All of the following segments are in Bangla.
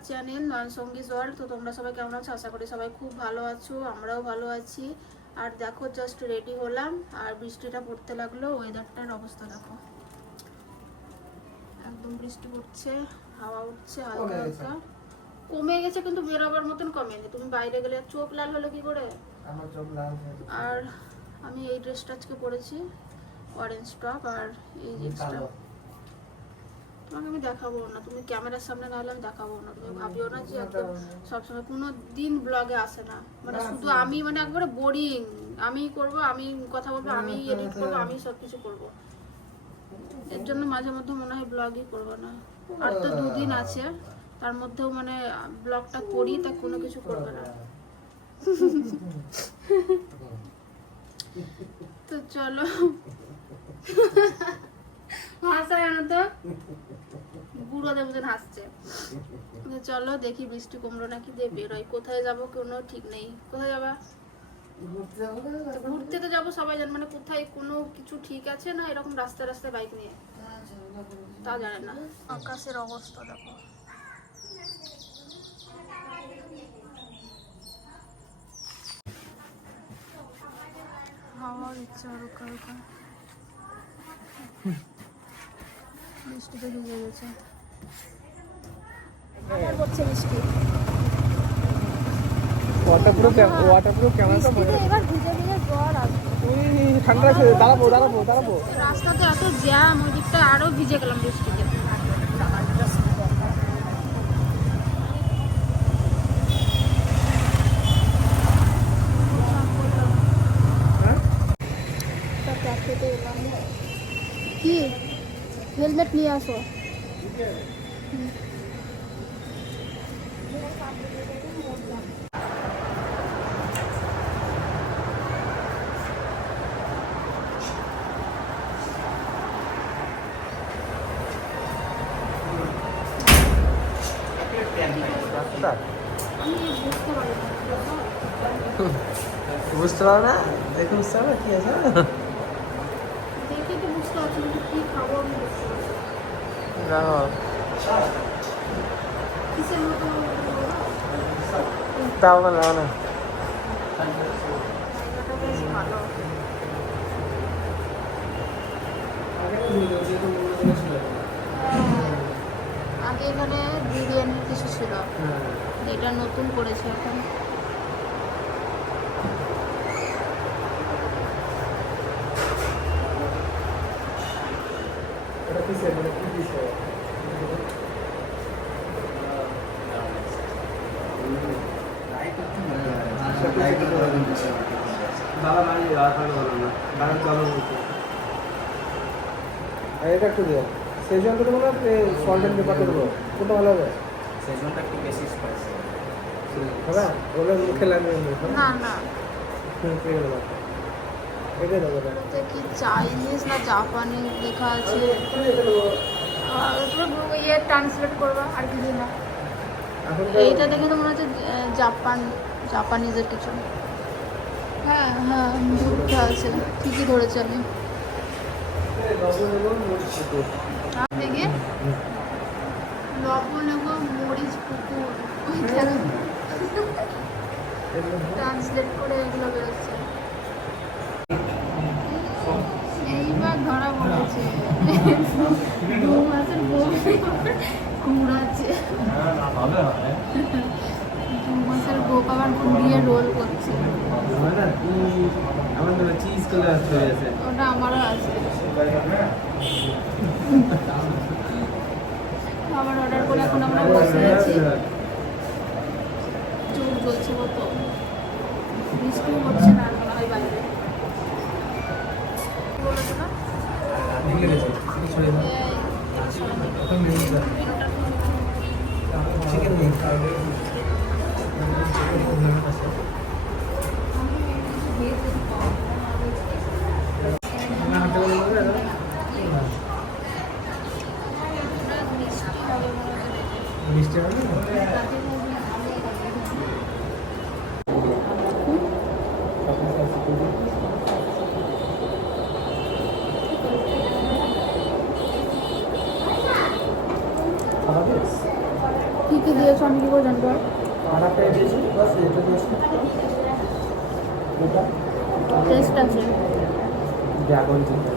আমার চ্যানেল নয়ন সঙ্গীত ওয়ার্ল্ড। তো তোমরা সবাই কেমন আছো? আশা করি সবাই খুব ভালো আছো, আমরাও ভালো আছি। আর দেখো জাস্ট রেডি হলাম আর বৃষ্টিটা পড়তে লাগলো। ওয়েদারটার অবস্থা দেখো, একদম বৃষ্টি পড়ছে, হাওয়া উঠছে হালকা হালকা। কমে গেছে কিন্তু বেরোবার মতন কমেনি। তুমি বাইরে গেলে চোখ লাল হলো কি করে? আমার চোখ লাল হয়ে গেছে। আর আমি এই ড্রেসটা আজকে পরেছি, অরেঞ্জ টপ আর এই জিন্সটা। তোমাকে আমি দেখাবো না, তুমি ক্যামেরার সামনে না হলে আমি দেখাবো না। তুমি ভাবিও না যে একদম সবসময় কোনো দিন ব্লগে আসে না, মানে শুধু আমি, মানে একবারে বোরিং। আমি করব, আমি কথা বলবো, আমি এডিট করবো, আমি সব কিছু করবো। এর জন্য মাঝে মধ্যে মনে হয় ব্লগই করবো না। আর তো দুদিন আছে, তার মধ্যেও মানে ব্লগটা করি, তা কোনো কিছু করবে না। তো চলো, হাসা জানো তো, বুড়োদের মতন হাসছে। চলো দেখি বৃষ্টি কমলো নাকি, দিয়ে বেরোই। কোথায় যাবো কোনো ঠিক নেই। কোথায় যাবা? ঘুরতে তো যাবো সবাই জানে, মানে কোথায় কোনো কিছু ঠিক আছে না? এরকম রাস্তায় রাস্তায় বাইক নিয়ে তা জানে না। আকাশের অবস্থা দেখো, হাওয়া দিচ্ছে হালকা হালকা, বৃষ্টিতে ভিজে গেছে, আবার পড়ছে বৃষ্টি। ওয়াটারপ্রুফ ক্যামেরাটা বৃষ্টিতে এবার ভিজে ভিজে জ্বর আসবে। ঠান্ডা আছে। দাঁড়াবো। রাস্তাতে এত জ্যাম, ওই দিকটা আরো ভিজে গেলাম বৃষ্টিতে। কি হেলমেট নিয়ে আসো। বুঝতে পারো না? দেখে বুঝতে পারো কি আছে। দেখে তো বুঝতে পারছি, কিন্তু কি খাবো আমি বুঝতে পারছি না। দেখো কিসের মতো দাও না জায়গাটা বেশ ভালো। আগে এখানে বিরিয়ানির কিছু ছিল, এটা নতুন করেছে এখন। এটা কিসে মানে কি দিছে? বাবা মানে আর ভালো না বাবা চলো বলতে। এটা একটু দিও। সেজন তো তোমরা সল্ট এন্ড পেপার দেবো, কোনটা ভালো হবে? সেজনটা একটু বেশি স্পাইসি হবে ওগুলো মুখে লাগবে না না, ঠিক আছে এটা দাও দাও। এটা কি চাইনিজ না জাপানি লেখা আছে? ইয়ে ট্রান্সলেট করবা আর কিছু না। এইটা দেখে তো মনে হচ্ছে জাপানিজের কিছু। হ্যাঁ হ্যাঁ, দুটো আছে, ঠিকই ধরেছি আমি। দেখে লবণ এবং মরিচ পুকুর, ট্রান্সলেট করে এগুলো বেরোচ্ছে। এইবার ধরা পড়েছে, 2 মাসের বউ কুড়াচ্ছে। 2 মাসের বউ আবার কুড়িয়ে রোল করছে। চিজ চলে আসতে হয়েছে। ওটা আমারও আছে, আবার অর্ডার করে এখন আমরা বসে আছি। চোখ জ্বলছে মতো, বৃষ্টিও হচ্ছে না মনে হয় বাইরে। বলেছে না মিষ্টি হবে না? কি কি দিয়েছো আমি কি করে জানবো? আরাপে দিয়েছি বাস এটা দিয়েছি এটা টেস্ট আছে। ড্রাগন চিকেন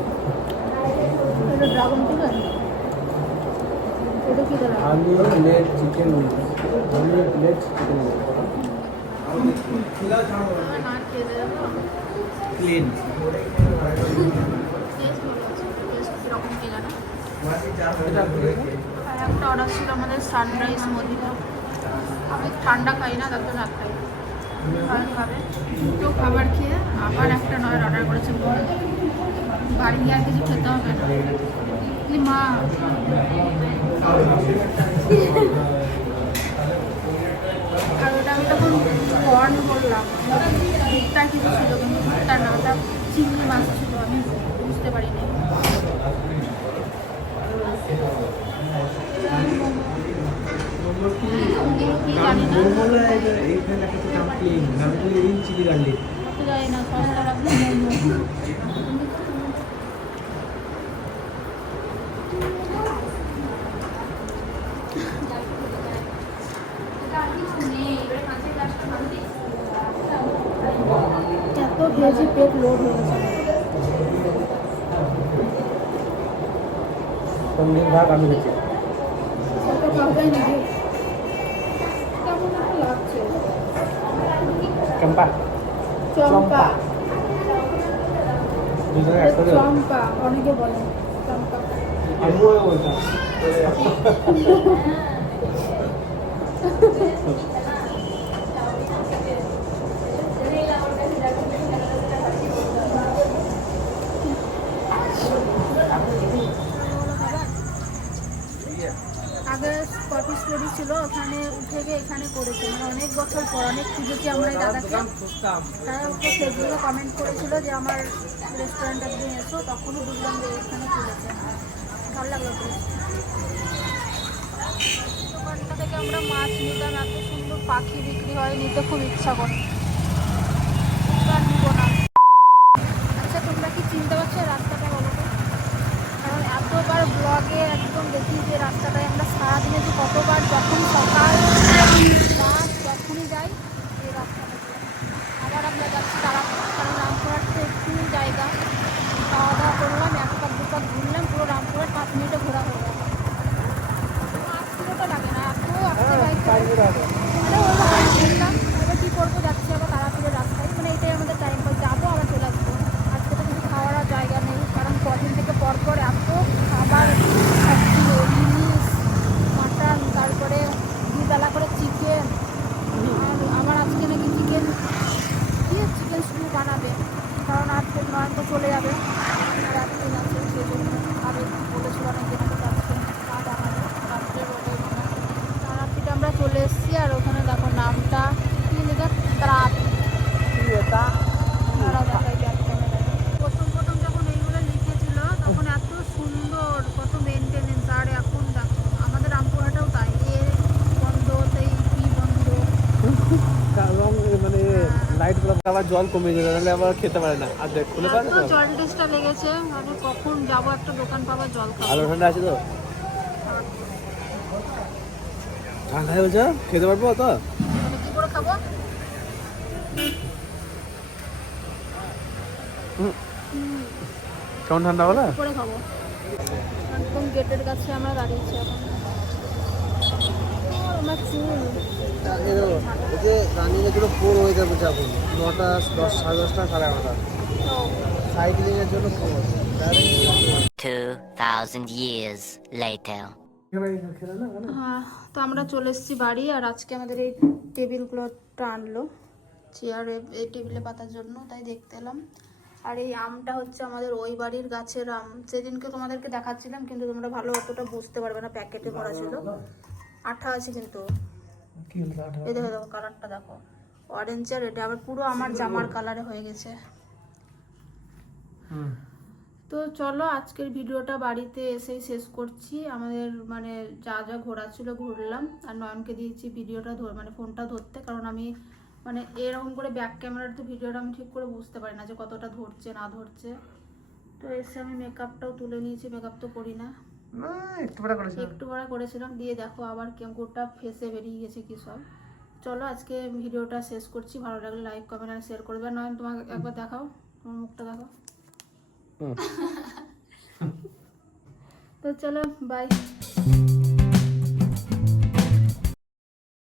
এটা ড্রাগন চিকেন। এটা কি দেওয়া? আলু লেগ চিকেন আলু লেগ চিকেন না খেয়ে দেবো। ক্লিন টেস্ট ভালো আছে। টেস্ট কিরকম কি জানো? এটা আর একটা অর্ডার ছিল আমাদের সানরাইজ মদিনা। আমি ঠান্ডা খাই না, তার জন্য এক খাই। কারণ খাবে দুটো খাবার খেয়ে আবার একটা নয় অর্ডার করেছে। বাড়ি গিয়ে আর কিছু খেতে হবে না। এই মা আর ওটা আমি তখন কর্ন করলাম, ভুট্টা কিছু ছিল কিন্তু ভুট্টা না, ওটা চিংড়ি মাছ ছিল, আমি বুঝতে পারিনি। কি জানি না, জানি না সস্তা রাখলে মোমো। এত ভেজি পেট লোড হয়ে গেছে। পনির ভাগ আমি খেয়েছি অত খাবাই নাকি কেমন একটা লাগছে। চম্পা চম্পা, দুজনে একসাথে চম্পা অনেকে বলে চম্পা। আমিও বলতাম আগে কফি স্টোরি ছিল, ওখানে উঠে গিয়ে এখানে করেছে, মানে অনেক বছর পর অনেক খুঁজেছি আমরা এই দাদাকে। তারা ওকে ফেসবুকে কমেন্ট করেছিল যে আমার রেস্টুরেন্ট একদিন এসো, তখনই বুঝলাম যে এখানে খুলেছে। ভালো লাগলো তো। দোকানটা থেকে আমরা মাছ নিলাম, এত সুন্দর পাখি বিক্রি হয়, নিতে খুব ইচ্ছা করে। আর নিবো না। আচ্ছা তোমরা কি চিনতে পারছো এই রাস্তাটা বলো তো? কারণ এতবার ব্লগে একদম দেখি যে রাস্তাটায় আমরা সারাদিনে যে কতবার, যখন সকাল রাত যখনই যাই এই রাস্তাটা দিয়ে। আবার আমরা যাচ্ছি তারাপীঠ, কারণ রামপুরহাট তো একটু জায়গা, খাওয়া দাওয়া করলাম, এক পাক দু পাক ঘুরলাম, পুরো রামপুরহাট 5 মিনিটে ঘোরা হয়ে গেল। 5 কিলোটা লাগে না, এত আসতে বাইক ঘুরলাম। এবার কী করবো, যাচ্ছি আবার তারাপীঠের রাস্তায়, মানে এটাই আমাদের টাইম পাস, যাবো আবার চলে আসবো। আজকে তো কিছু খাওয়ার আর জায়গা নেই, কারণ কদিন থেকে পরপর এত খাবার খাচ্ছিল, ইলিশ মাটন, তারপরে দুবেলা করে চিকেন, আর আবার আজকে নাকি চিকেন স্টু বানাবে, কারণ আর নয়ন তো চলে যাবে, আর একদিন আছে, সেই জন্য আরও বলেছিল অনেকদিন আগে যাচ্ছে তা বানাবে রাত্রে রোদে। তারাপীঠে আমরা চলে এসেছি, আর ওখানে দেখো নামটা কি লেখা, তারাপীঠ। তারা দেখাই ব্যাক ক্যামেরায়। প্রথম যখন এইগুলো লিখেছিল তখন এত সুন্দর, কত মেনটেনেন্স, আর এখন দেখো আমাদের রামপুরহাটেও তাই, এ বন্ধ সেই কি বন্ধ। মানে লাইট গুলো আবার জল কমে যাবে, তাহলে আবার খেতে পারে না, আর দেখ খুলে পারে এত না। জল টেস্টটা লেগেছে, মানে কখন যাবো একটা দোকান পাবো জল খাবো। আলো ঠান্ডা আছে তো, ঠান্ডায় বলছো খেতে পারবো তো? মানে কি করে খাবো? কেমন ঠান্ডা বলো? কি করে খাবো? একদম গেটের কাছে আমরা দাঁড়িয়েছি এখন। আমার চুল রানিংয়ের জন্য 4 হয়ে যাবে, যাবো 9টা 10 সাড়ে 10টা সাড়ে 11টা, সাইক্লিংয়ের জন্য 4। 2,000 years later. হ্যাঁ, তো আমরা চলে এসেছি বাড়ি, আর আজকে আমাদের এই টেবিলগুলোটা আনলো চেয়ারে, এই টেবিলে পাতার জন্য, তাই দেখতে এলাম। আর এই আমটা হচ্ছে আমাদের ওই বাড়ির গাছের আম, সেদিনকে তোমাদেরকে দেখাচ্ছিলাম, কিন্তু তোমরা ভালো অতটা বুঝতে পারবে না, প্যাকেটে ভরা ছিল, আঠা আছে কিন্তু। এই দেখো দেখো কালারটা দেখো, অরেঞ্জ আর এটা আবার পুরো আমার জামার কালারে হয়ে গেছে। তো চলো আজকের ভিডিওটা বাড়িতে এসেই শেষ করছি। আমাদের মানে যা যা ঘোরা ছিল ঘুরলাম, আর নয়নকে দিয়েছি ভিডিওটা মানে ফোনটা ধরতে, কারণ আমি মানে এরকম করে ব্যাক ক্যামেরাতে ভিডিওটা আমি ঠিক করে বুঝতে পারি না যে কতটা ধরছে না ধরছে। তো এসে আমি মেকআপটাও তুলে নিয়েছি, মেকআপ তো করি না, না একটু বড় করেছে। একটু বড় করেছিলাম, দিয়ে দেখো আবার কেমন গোটা ফেসে বেরিয়ে গেছে কি সব। চলো আজকে ভিডিওটা শেষ করছি, ভালো লাগলে লাইক কমেন্ট আর শেয়ার করবে। নয় তোমাকে একবার দেখাও, তোমার মুখটা দেখাও। হুম। তো চলো বাই।